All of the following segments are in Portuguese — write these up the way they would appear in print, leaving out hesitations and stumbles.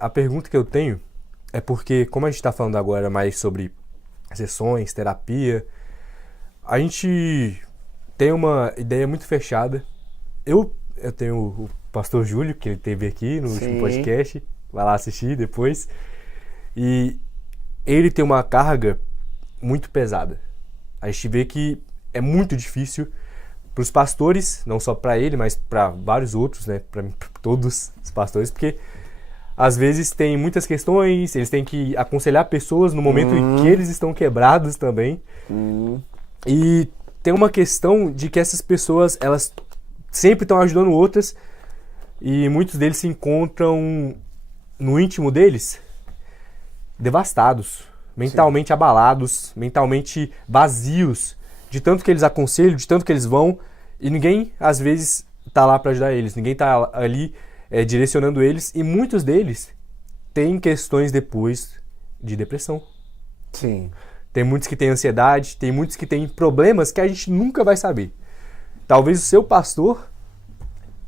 A pergunta que eu tenho é porque, como a gente está falando agora mais sobre sessões, terapia, a gente tem uma ideia muito fechada. Eu tenho o pastor Júlio, que ele teve aqui no último Sim, podcast, vai lá assistir depois, e ele tem uma carga muito pesada. A gente vê que é muito difícil para os pastores, não só para ele, mas para vários outros, né, para todos os pastores, porque às vezes tem muitas questões, eles têm que aconselhar pessoas no momento em que hum, eles estão quebrados também. hum, E tem uma questão de que essas pessoas, elas sempre estão ajudando outras e muitos deles se encontram no íntimo deles devastados, sim, mentalmente abalados, mentalmente vazios, de tanto que eles aconselham, de tanto que eles vão, e ninguém às vezes tá lá para ajudar eles, ninguém tá ali direcionando eles, e muitos deles têm questões depois de depressão. sim, Tem muitos que têm ansiedade, tem muitos que têm problemas que a gente nunca vai saber. Talvez o seu pastor,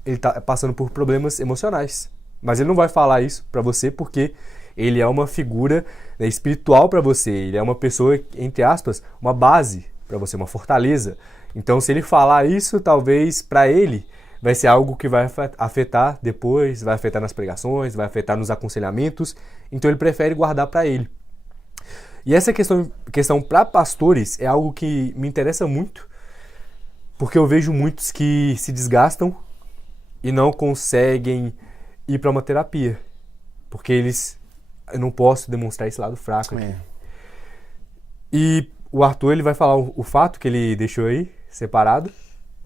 ele tá passando por problemas emocionais, mas ele não vai falar isso para você porque ele é uma figura, né, espiritual para você, ele é uma pessoa, entre aspas, uma base para você, uma fortaleza. Então, se ele falar isso, talvez para ele vai ser algo que vai afetar depois, vai afetar nas pregações, vai afetar nos aconselhamentos. Então, ele prefere guardar para ele. E essa questão para pastores é algo que me interessa muito, porque eu vejo muitos que se desgastam e não conseguem ir para uma terapia, porque eu não posso demonstrar esse lado fraco aqui. é. E o Arthur, ele vai falar o fato que ele deixou aí separado.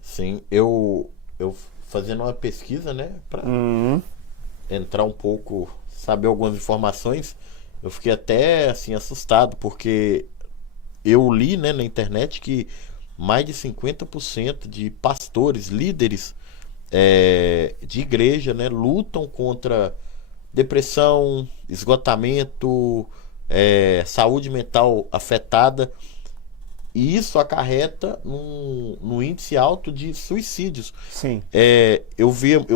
Sim, eu fazendo uma pesquisa, né, para Hum, entrar um pouco, saber algumas informações, eu fiquei até assim assustado, porque eu li, né, na internet que mais de 50% de pastores, líderes de igreja, né, lutam contra depressão, esgotamento, saúde mental afetada. E isso acarreta num índice alto de suicídios. sim, Eu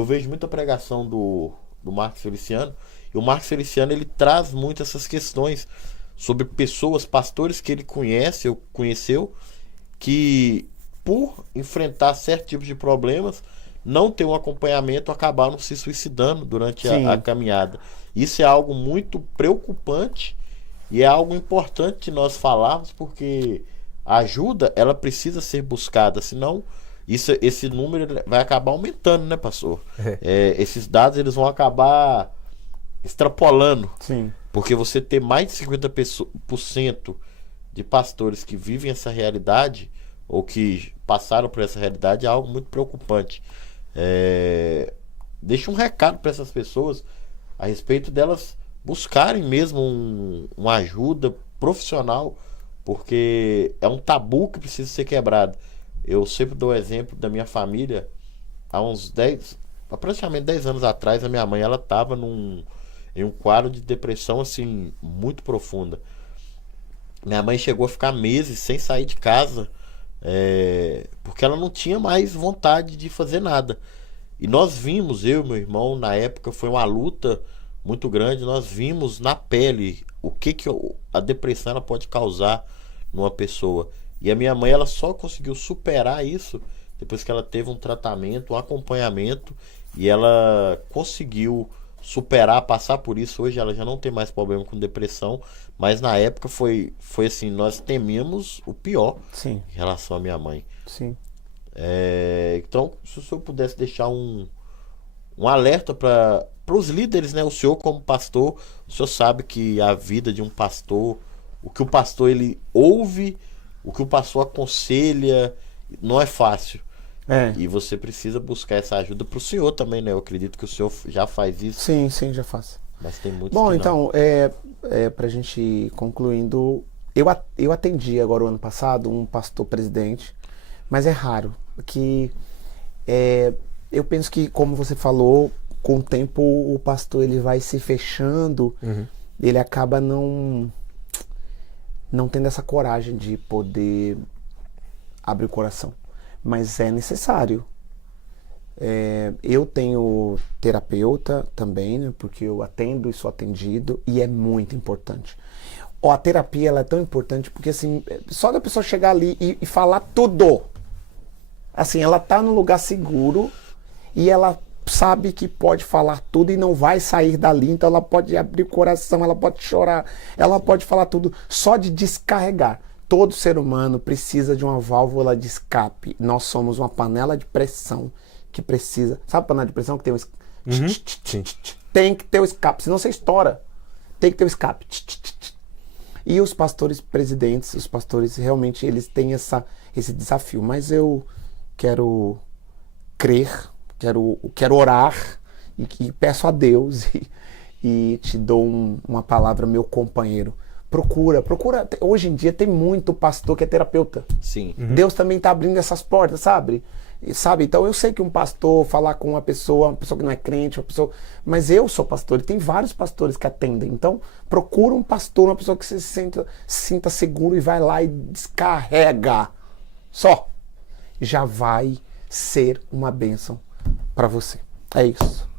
vejo muita pregação do Marcos Feliciano, e o Marcos Feliciano ele traz muito essas questões sobre pessoas, pastores que ele conheceu, que por enfrentar certo tipo de problemas, não ter um acompanhamento, acabaram se suicidando durante a sim, caminhada. Isso é algo muito preocupante e é algo importante nós falarmos, porque a ajuda ela precisa ser buscada, senão esse número vai acabar aumentando, né, pastor? É. Esses dados eles vão acabar extrapolando, sim, porque você ter mais de 50% de pastores que vivem essa realidade ou que passaram por essa realidade é algo muito preocupante. É, Deixa um recado para essas pessoas a respeito delas buscarem mesmo uma ajuda profissional, porque é um tabu que precisa ser quebrado. Eu sempre dou o exemplo da minha família. Há uns 10, há praticamente 10 anos atrás, a minha mãe ela estava em um quadro de depressão assim muito profunda. Minha mãe chegou a ficar meses sem sair de casa, porque ela não tinha mais vontade de fazer nada. E nós vimos, eu e meu irmão, na época foi uma luta muito grande, nós vimos na pele o que a depressão ela pode causar numa pessoa. E a minha mãe ela só conseguiu superar isso depois que ela teve um tratamento, um acompanhamento, e ela conseguiu superar, passar por isso. Hoje ela já não tem mais problema com depressão, mas na época foi assim, nós tememos o pior sim, em relação à minha mãe. sim. Então, se o senhor pudesse deixar um alerta para os líderes, né? O senhor como pastor, o senhor sabe que a vida de um pastor, o que o pastor ele ouve, o que o pastor aconselha, não é fácil. É, E você precisa buscar essa ajuda para o senhor também, né? Eu acredito que o senhor já faz isso, sim, sim, já faço. mas tem muitos Bom, que não. então, pra gente ir concluindo, eu atendi agora o ano passado um pastor presidente, mas é raro, que é, eu penso que, como você falou, com o tempo o pastor ele vai se fechando, Uhum. ele acaba não tendo essa coragem de poder abrir o coração. Mas é necessário. Eu tenho terapeuta também, né, porque eu atendo e sou atendido, e é muito importante. A terapia ela é tão importante porque assim, só da pessoa chegar ali e falar tudo, assim, ela tá num lugar seguro e ela sabe que pode falar tudo e não vai sair dali, então ela pode abrir o coração, ela pode chorar, ela pode falar tudo, só de descarregar. Todo ser humano precisa de uma válvula de escape. Nós somos uma panela de pressão que precisa... Sabe a panela de pressão que tem um... Sim. Tem que ter o escape, senão você estoura. Tem que ter o escape. E os pastores presidentes, os pastores realmente eles têm esse desafio. Mas eu quero crer, quero orar e peço a Deus e te dou uma palavra, meu companheiro. Procura. Hoje em dia tem muito pastor que é terapeuta. Sim. Deus também está abrindo essas portas, sabe? Então eu sei que um pastor falar com uma pessoa que não é crente, mas eu sou pastor e tem vários pastores que atendem. Então procura um pastor, uma pessoa que se sinta seguro e vai lá e descarrega. Só. Já vai ser uma bênção para você. É isso.